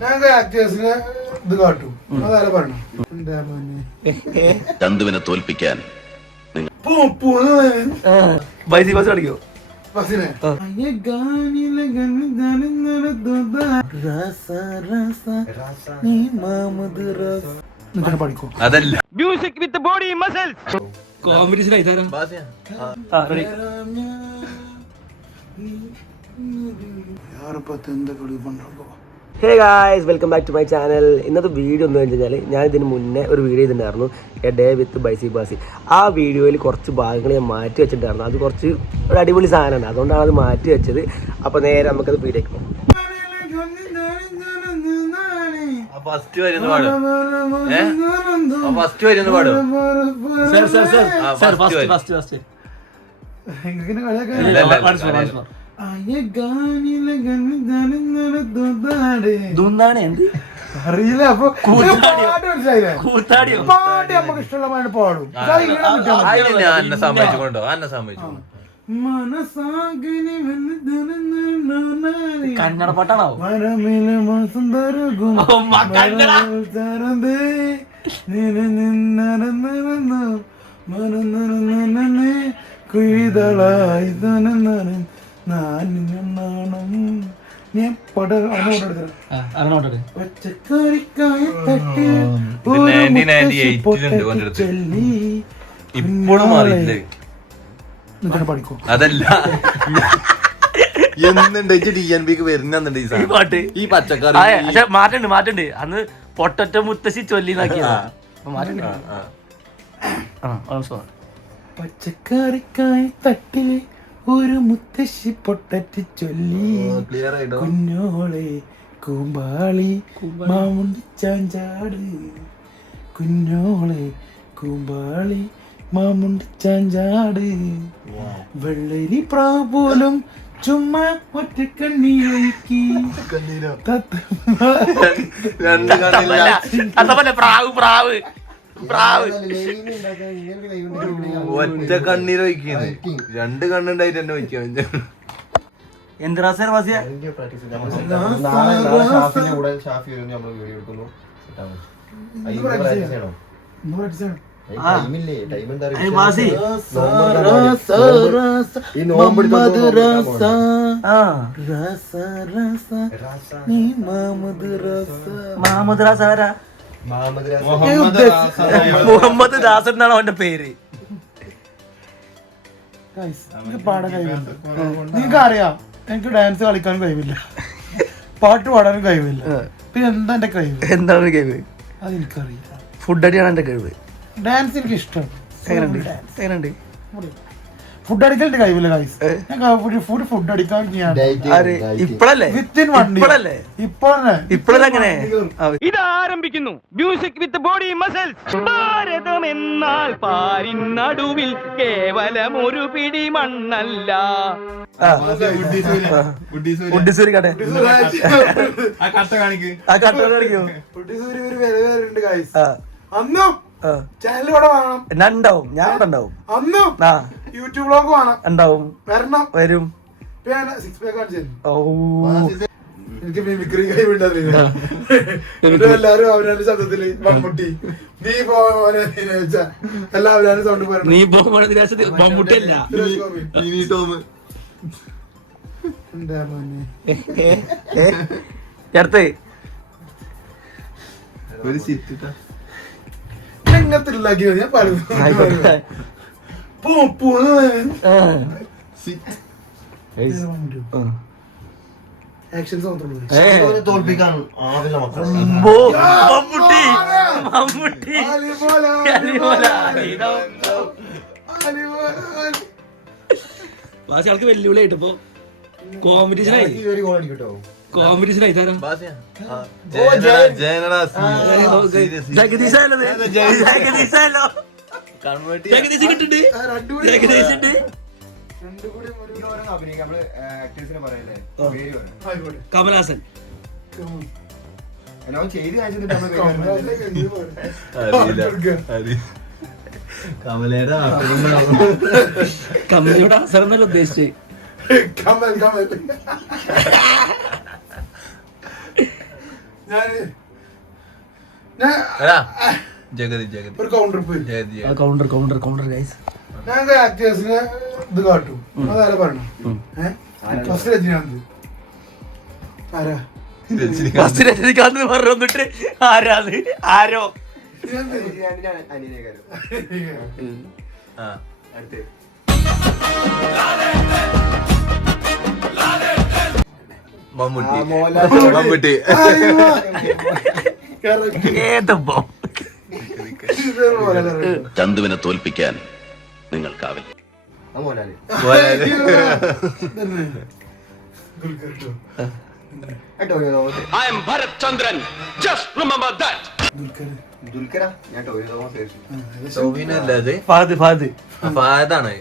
ഇത് കാട്ടും അതാരെ പറഞ്ഞു ചന്തുവിനെ തോൽപ്പിക്കാൻ അടിക്കോ പഠിക്കോ അതല്ല music with body muscles competition ആയിട്ടാ hey guys welcome back to my channel. ഇന്നത്തെ വീഡിയോ എന്ന് വെച്ച് കഴിഞ്ഞാൽ ഞാൻ ഇതിന് മുന്നേ ഒരു വീഡിയോ ചെയ്തിട്ടുണ്ടായിരുന്നു, എ ഡേ വിത്ത് ബൈസി ബാസി. ആ വീഡിയോയിൽ കുറച്ച് ഭാഗങ്ങൾ ഞാൻ മാറ്റി വെച്ചിട്ടുണ്ടായിരുന്നു. അത് കുറച്ച് ഒരു അടിപൊളി സാധനമാണ്, അതുകൊണ്ടാണ് അത് മാറ്റി വെച്ചത്. അപ്പോൾ നേരെ നമുക്കത് വീഡിയോക്ക് പോകും. അറിയില്ല. അപ്പൊ പാട്ട് നമുക്ക് ഇഷ്ടമുള്ള പാടും. കന്നഡ പാട്ടാണോ? കുയിതളായി പഠിക്കും അതല്ല ഈ പച്ചക്കറി മാറ്റണ്ട്. അന്ന് പൊട്ടറ്റ മുത്തശ്ശി ചൊല്ലി പച്ചക്കറിക്കായ തട്ടില് ഒരു മുത്തശ്ശി പൊട്ടറ്റ് ചൊല്ലി, കുഞ്ഞോളെ കൂമ്പാളി മാമുണ്ടി ചാഞ്ചാട്, കുഞ്ഞോളെ കൂമ്പാളി മാമുണ്ടി ചാഞ്ചാട്, വെള്ളരി പ്രാപോലും ചുമ്മാ ഒറ്റ കണ്ണീരൊഴുക്കി ഒറ്റ കണ്ണീര് വയ്ക്കുന്നത്, രണ്ട് കണ്ണുണ്ടായിട്ട് തന്നെ വയ്ക്കാൻ എന്തിനാ സാർ വാസിയ മുഹമ്മദ് റാസാരാ? മുഹമ്മദ് ദാസ് എന്നാണ് അവന്റെ പേര്. പാടാൻ കഴിവില്ല. നിങ്ങൾക്ക് അറിയാം, എനിക്ക് ഡാൻസ് കളിക്കാനും കഴിവില്ല, പാട്ട് പാടാനും കഴിവില്ല. പിന്നെ എന്താ എന്റെ കഴിവ്? എന്താണ് കഴിവ്? അതെനിക്കറിയില്ല. ഫുഡ് അടിയാണ് എന്റെ കഴിവ്. ഡാൻസ് എനിക്ക് ഇഷ്ടം. എങ്ങനെയുണ്ട്? ഫുഡ് അടിക്കലിന്റെ കഴിവില്ല ഗൈസ്. ഫുഡ് അടിക്കാൻ ഇപ്പോഴല്ലേ ഇത് ആരംഭിക്കുന്നു. Music with body muscles. Bharatam എന്നാൽ പാരിൻ നടുവിൽ കേവലം ഒരു പിടി മണ്ണല്ല. അന്നും ചാനലിലൂടെ വേണം, ഉണ്ടാവും. ഞാൻ ഉണ്ടാവും. അന്നും യൂട്യൂബ് വ്ലോഗ് വേണം, ഉണ്ടാവും, വരണം, വരും. എനിക്ക് മിമിക്രി കഴിവുണ്ടല്ലോ. എല്ലാരും അവരുടെ ശബ്ദത്തില് മമ്മൂട്ടി, നീ പോവാനെ എല്ലാവരും സൗണ്ട് പറയണം. നീ മമ്മൂട്ടിയല്ല, ചേർത്ത് ഒരു സിറ്റ് എങ്ങനത്തിലാക്കി ഞാൻ പറഞ്ഞു. തോൽപ്പിക്കാൻ ആൾക്ക് വെല്ലുവിളി ആയിട്ട് ഇപ്പൊ കോമ്പറ്റീഷൻ ആയി. കോമ്പറ്റീഷൻ ആയി തരാം. കമലഹാസൻ കമലയുടെ അവസരം എന്നല്ല ഉദ്ദേശിച്ചേ. ജഗതി ജഗതി ഒരു കൗണ്ടർ പോയി കൗണ്ടർ ഗൈസ്. ഞാൻ ആക്ടേഴ്സിന് ഇത് കാട്ടും. അതാരാ പറഞ്ഞു? ഫസ്റ്റ് രജനീകാന്ത്. ആരാ? രജനികാന്ത് പറഞ്ഞിട്ട് ആരാത്? ആരോ മമ്മൂട്ടി മമ്മൂട്ടി ഏതപ്പോ ചന്തുവിനെ തോൽപ്പിക്കാൻ നിങ്ങൾക്കാവില്ല. I am Bharat Chandran. Just remember that. ടോവിനല്ലേ അത്? ഫഹദ് ഫഹദാണ്.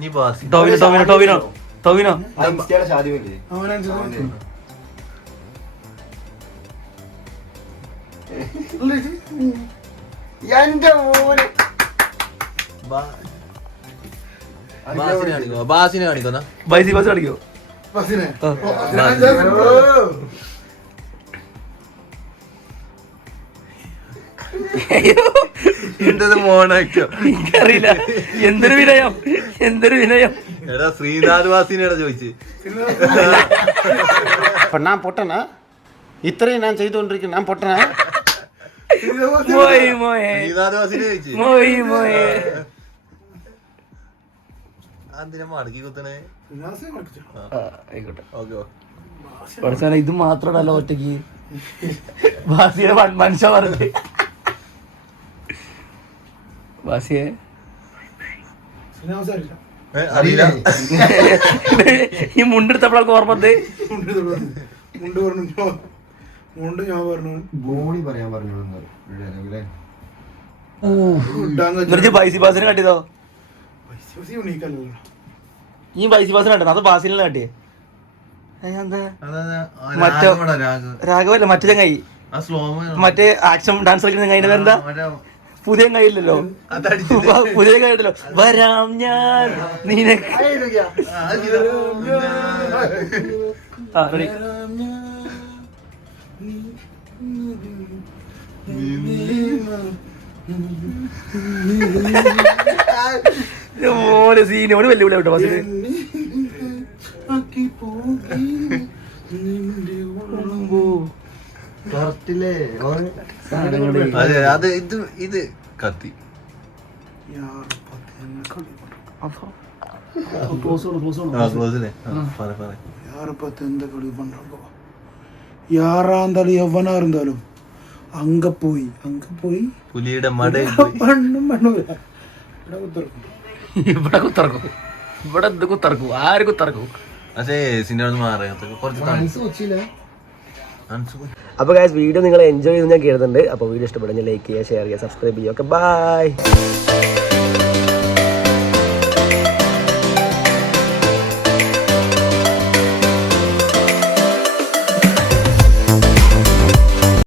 നീ ബാസി ടോവിനോ ബാസിനെ കാണിക്കുന്ന ബൈസി ബസ് കളിക്കോ? മോണാക്ടോ എനിക്കറിയില്ല. എന്തൊരു വിനയം. എടാ ശ്രീനാഥ് വാസിനെടാ ചോദിച്ചു. ഞാൻ പൊട്ടനാ? ഇത്രയും ഞാൻ ചെയ്തുകൊണ്ടിരിക്കുന്നു. ഞാൻ പൊട്ടനാ? ശ്രീനാഥ് വാസിനെ ചോദിച്ചു. എന്തിനാ മടക്കി കുത്തണേ? ആയിക്കോട്ടെ. ഓക്കെ ഇത് മാത്രമല്ല ഒറ്റയ്ക്ക് ബാസിയെ മനുഷ്യ പറഞ്ഞത്. ബാസിയെ അറിയില്ല. ഈ മുണ്ടെടുത്തപ്പോഴൊക്കെ ഓർമ്മത്. മുണ്ട് ഞാൻ പറഞ്ഞു ബൈസി ബാസിനെ കട്ടിയതോ? യൂണീക്കല്ലോ. ഈ ബൈസി ബാസിനെ കണ്ടോ? അത് ബാസിനെ കട്ടിയേ. രാഘവല്ല, മറ്റേ ചങ്ങായി, മറ്റേ ആക്ഷൻ ഡാൻസ് കളിക്കുന്ന ചങ്ങായിന്റെ പേരെന്താ? പുതിയ കൈയില്ലല്ലോ, പുതിയ കൈയില്ലല്ലോ. വരാം ഞാൻ നിനക്ക്. മോനെ സീനോട് വെല്ലുവിളി കേട്ടോ ബസ്സിന്. അത് ഇത് കത്തി. யாராந்தாலும் எவனா இருந்தாலும் அங்க போய் പുലിയുടെ മട ഇവിടെ കുത്തിറക്കും. ഇവിടെ എന്ത് കുത്തിറക്കും? ആര് കുത്തിറക്കും? പക്ഷേ സിനിമ മാറാത്ത അപ്പോൾ ഗൈസ്, വീഡിയോ നിങ്ങൾ എൻജോയ് ചെയ്ത് ഞാൻ കേൾക്കുന്നുണ്ട്. അപ്പോൾ വീഡിയോ ഇഷ്ടപ്പെടുന്ന ലൈക്ക് ചെയ്യുക, ഷെയർ ചെയ്യുക, സബ്സ്ക്രൈബ് ചെയ്യുക. Okay, by.